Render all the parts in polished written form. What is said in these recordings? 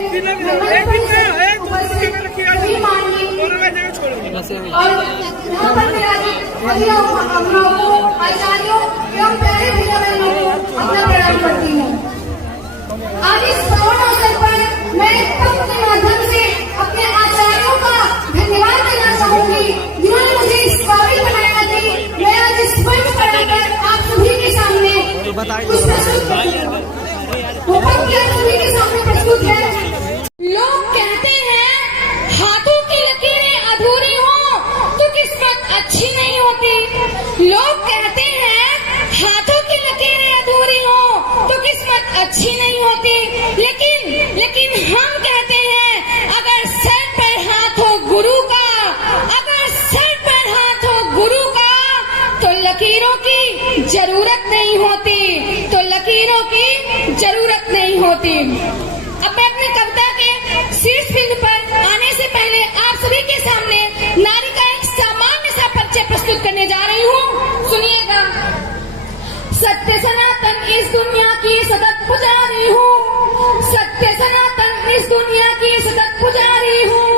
आज इस पावन अवसर पर मैं पत्र के माध्यम से अपने आचार्यों का धन्यवाद देना चाहूंगी, जिन्होंने मुझे इस काबिल बनाया कि मैं आज इस मंच पर आकर आप सभी के सामने कुछ प्रस्तुत है। लोग कहते हैं हाथों की लकीरें अधूरी हो तो किस्मत अच्छी नहीं होती। लोग कहते हैं हाथों की लकीरें अधूरी हो तो किस्मत अच्छी नहीं होती, लेकिन हम कहते हैं अगर सर पर हाथ हो गुरु का, अगर सर पर हाथ हो गुरु का तो लकीरों की जरूरत नहीं होती, तो लकीरों की जरूरत नहीं होती। अब मैं अपनी कविता के शीर्ष बिंदु पर आने से पहले आप सभी के सामने नारी का एक सामान्य सा परिचय प्रस्तुत करने जा रही हूँ। सुनिएगा। सत्य सनातन इस दुनिया की सतत पुजारी हूँ, सत्य सनातन इस दुनिया की सतत पुजारी हूँ।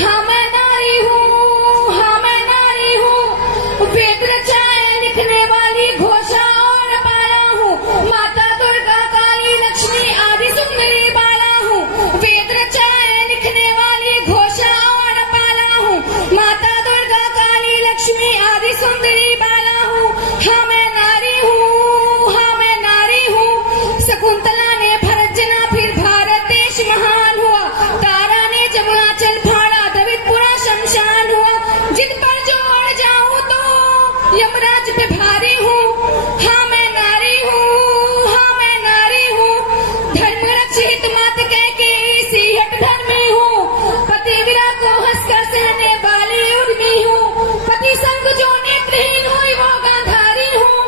हाँ मैं नारी हूँ, हाँ मैं नारी हूँ, वेद रचाए लिखने वाली घोषा और बाला हूँ। माता दुर्गा काली लक्ष्मी आदि सुंदरी बाला हूँ, वेद रचाए लिखने वाली घोषा और बाला हूँ। माता दुर्गा काली लक्ष्मी आदि सुंदरी बाला हूँ। हाँ मैं नारी हूँ, हाँ मैं नारी हूँ। शकुंतला ने भरत जना, फिर भारत देश महान हुआ। तारा ने जमुनाचल फाड़ा, द्रविड़पुरा शमशान हुआ। जिन पर जो अड़ जाऊं तो यमराज पे भारी हूँ। हाँ मैं नारी हूँ, हाँ मैं नारी हूँ। धर्म रक्षित मात कह के सिहट धर्मी हूँ। पतिव्रता को हंसकर सहने वाली उर्मी हूँ। पति संग जो नेत्रहीन हुई वो गांधारी हूँ।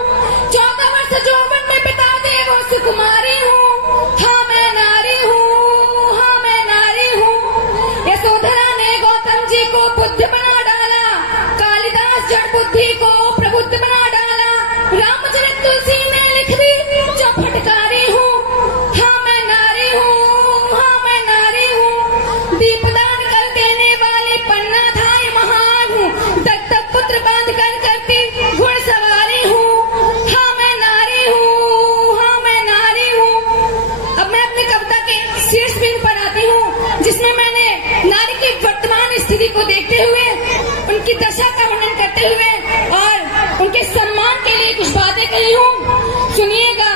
14 वर्ष यौवन में बिता दे वो सुकुमारी हूँ। हाँ मैं नारी हूँ, हाँ मैं नारी हूँ। यशोधरा ने गौतम जी को बुद्ध बना डाला, कालिदास जड़ बुद्धि को प्रबुद्ध बना डाला। रामचरित तुलसी ने लिख दी जो फटकारी हूँ। हाँ मैं नारी हूँ, हाँ मैं नारी हूँ। दीपदान कर देने वाली पन्नाधाय महान हूँ। दत्तक पुत्र बांध कर करती घुड़सवारी हूँ। हाँ मैं नारी हूँ, हाँ मैं नारी हूँ। अब मैं अपनी कविता के शीर्ष बिंदु पर आती हूँ, जिसमें मैंने नारी की वर्तमान स्थिति को देखते हुए, उनकी दशा का वर्णन करते हुए और उनके सम्मान के लिए कुछ बातें कही हूँ। सुनिएगा।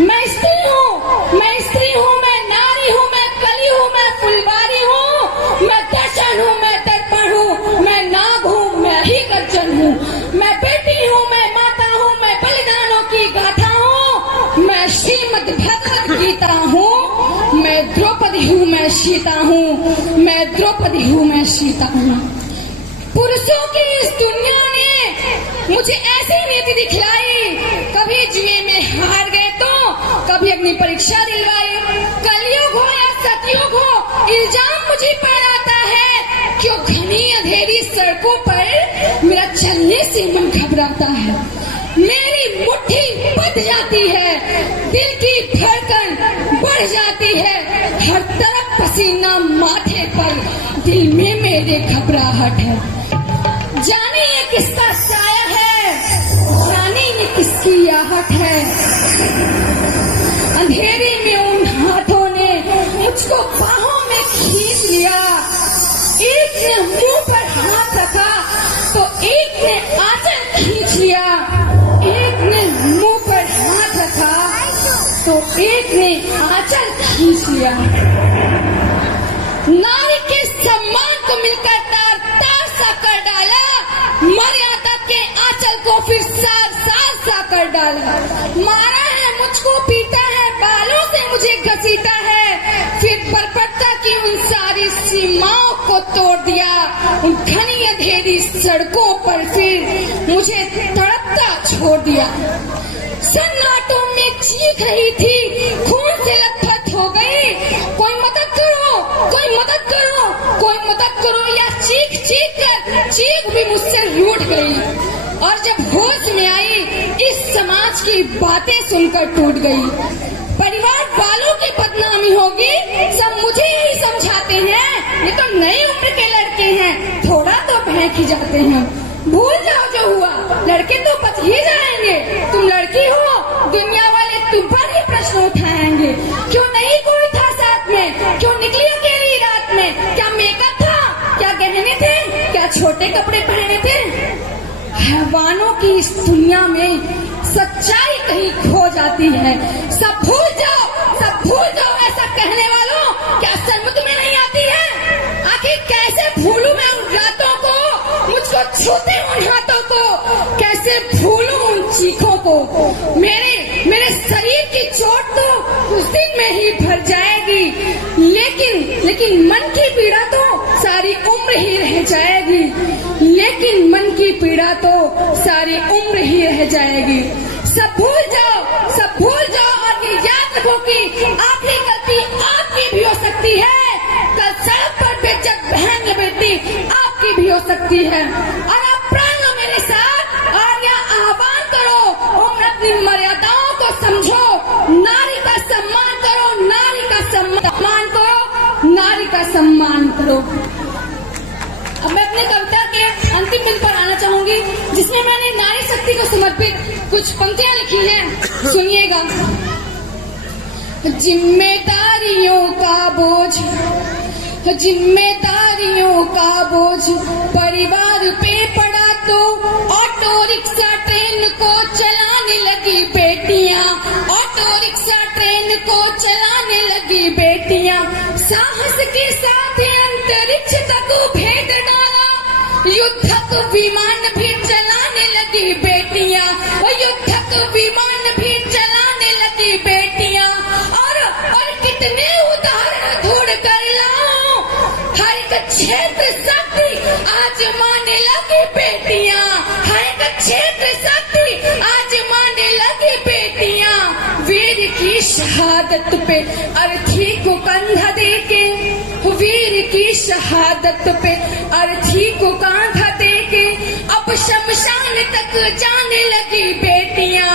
मैं स्त्री हूँ, मैं स्त्री हूँ, मैं नारी हूँ, मैं कली हूँ, मैं फुलवारी हूँ, मैं दर्शन हूँ, मैं दर्पण हूँ, मैं नाग हूँ, मैं ही गर्जन हूँ। मैं बेटी हूँ, मैं माता हूँ, मैं बलिदानों की गाथा हूँ। मैं श्रीमद् भगवद गीता हूँ, मैं द्रौपदी हूँ, मैं सीता हूँ, मैं द्रौपदी हूँ, मैं सीता हूँ। पुरुषों की इस दुनिया ने मुझे ऐसी नीति दिखलाई, कभी जुए में हार गए तो कभी अपनी परीक्षा दिलवाई। कलयुग हो या सतयुग हो, इल्जाम मुझे पर आता है। क्यों घनी अंधेरी सड़कों पर मेरा चलने से मन घबराता है। मेरी मुट्ठी बंध जाती है, दिल की धड़कन बढ़ जाती है। हर तरफ पसीना माथे पर, दिल में मेरे घबराहट है। जाने ये किसका साया है, जाने ये किसकी आहट है। अंधेरी में उन हाथों ने मुझको बाहों में खींच लिया। एक ने मुंह पर हाथ रखा तो एक ने आंचल खींच लिया। एक ने मुंह पर हाथ रखा तो एक ने आंचल खींच लिया। नारी के सम्मान को मिलकर तार तार सा कर डाला। मर्यादा के आंचल को फिर सार सार सा कर डाला। मारा है मुझको, पीटा है, बालों से मुझे घसीटा है। फिर बर्बरता की उन सारी सीमाओं को तोड़ दिया। उन घनी अंधेरी सड़कों पर फिर मुझे तड़पता छोड़ दिया। सन्नाटों में चीख रही थी, खून से लथपथ हो गई। कोई मदद करो, कोई मदद करो, कोई मदद करो। या चीख चीख कर चीख भी मुझसे रूठ गई। और जब होश में आई, इस समाज की बातें सुनकर टूट गई। परिवार वालों की बदनामी ही जाते हैं। भूल जाओ जो हुआ, लड़के तो बच ही जाएंगे। तुम लड़की हो, दुनिया वाले तुम पर ही प्रश्न उठाएंगे। क्यों नहीं कोई था साथ में, क्यों निकली अकेली रात में? क्या मेकअप था, क्या गहने थे, क्या छोटे कपड़े पहने थे? हैवानों की इस दुनिया में सच्चाई कहीं खो जाती है। सब भूल जाओ, सब भूल जाओ ऐसा कहने वालों, क्या शर्म तुम्हें नहीं आती है? आखिर कैसे भूलूं मैं उन रातों को, मुझको छूते उन हाथों को, कैसे भूलूं उन चीखों को? मेरे शरीर की चोट तो उस दिन में ही भर जाएगी, लेकिन मन की पीड़ा तो सारी उम्र ही रह जाएगी। लेकिन मन की पीड़ा तो सारी उम्र ही रह जाएगी। सब भूल जाओ, सब भूल जाओ और ये याद रखो कि आखिरी गलती आपकी भी हो सकती है। कल सड़क पर बेइज्जत बहन या बेटी आपकी भी हो सकती है। और आप प्राण लो मेरे साथ और यह आह्वान करो, उम्र अपनी मर्यादाओं को समझो, नारी का सम्मान करो, नारी का सम्मान करो, नारी का सम्मान करो। अब मैं अपनी कविता के अंतिम बिंदु पर आना चाहूंगी, जिसमें मैंने नारी शक्ति को समर्पित कुछ पंक्तियां लिखी हैं। सुनिएगा। जिम्मेदारियों का बोझ, जिम्मेदारियों का बोझ परिवार पे पड़ा तो ऑटो रिक्शा ट्रेन को चलाने लगी बेटियां, ऑटो रिक्शा ट्रेन को चलाने लगी बेटियां। साहस के साथ अंतरिक्ष तक भेद डाला, युद्धक विमान भी चलाने लगी बेटियां, युद्धक विमान भी चलाने लगी बेटियां। और कितने उदाहरण ढूंढ कर लाऊं, हर एक क्षेत्र शक्ति आजमाने लगी बेटियां, हर एक क्षेत्र शक्ति आजमाने लगी बेटियां। वीर की शहादत पे अर्थी को कंधा देके, वीर की शहादत पे अर्थी को कांधा देके अब शमशान तक जाने लगी बेटियां,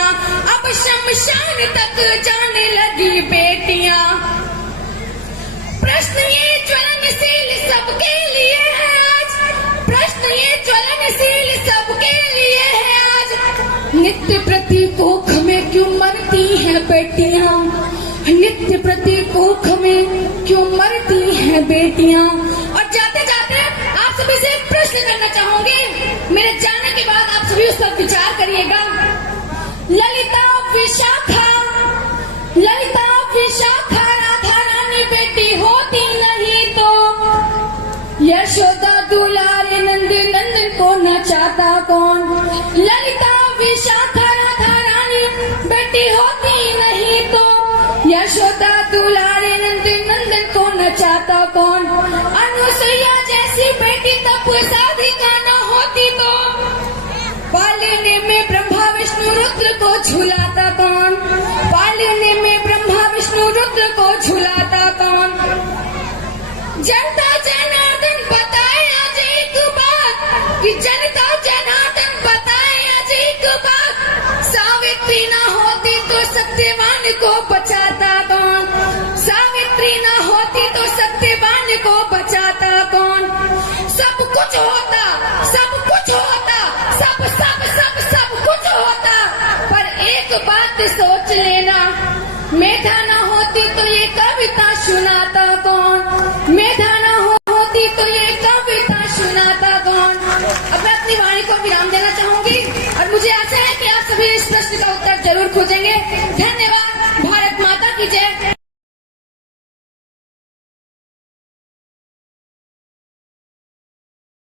अब शमशान तक जाने लगी बेटियां। प्रश्न ये ज्वलनशील सबके लिए है आज, प्रश्न ये ज्वलनशील सबके लिए है आज। नित्य प्रति कोख में क्यों मरती हैं बेटियां, नित्य प्रति कोख में क्यों मरती हैं बेटियां। और जाते जाते आप सभी से एक प्रश्न करना चाहूंगी, मेरे जाने के बाद आप सभी उस पर विचार करिएगा। ललिता विशाखा, ललिता विशाखा राधा रानी बेटी होती नहीं तो यशोदा दुलारे नंद नंदन को नचाता कौन? ललिता विशाखा राधा रानी बेटी होती नहीं तो यशोदा दुलारे नंदन नंदन को नचाता कौन? अनुसुईया जैसी बेटी तब साधिका न होती तो पालने में ब्रह्मा विष्णु रुद्र को झुलाता कौन? पालने में ब्रह्मा विष्णु रुद्र को झुलाता कौन? जनता जनार्दन बताए आज एक बात, कि जनता जनार्दन बताए आज एक बात, सावित्री ना होती तो सत्यवान को बचाता कौन? सावित्री ना होती तो सत्यवान को बचाता कौन? सब कुछ होता, सब कुछ होता, सब सब सब सब कुछ होता, पर एक बात सोच लेना, मेधा ना होती तो ये कविता सुनाता कौन? मेधा ना होती तो ये कविता सुनाता कौन? अब मैं अपनी वाणी को विराम देना चाहूंगी और मुझे आशा है कि आप सभी इस प्रश्न का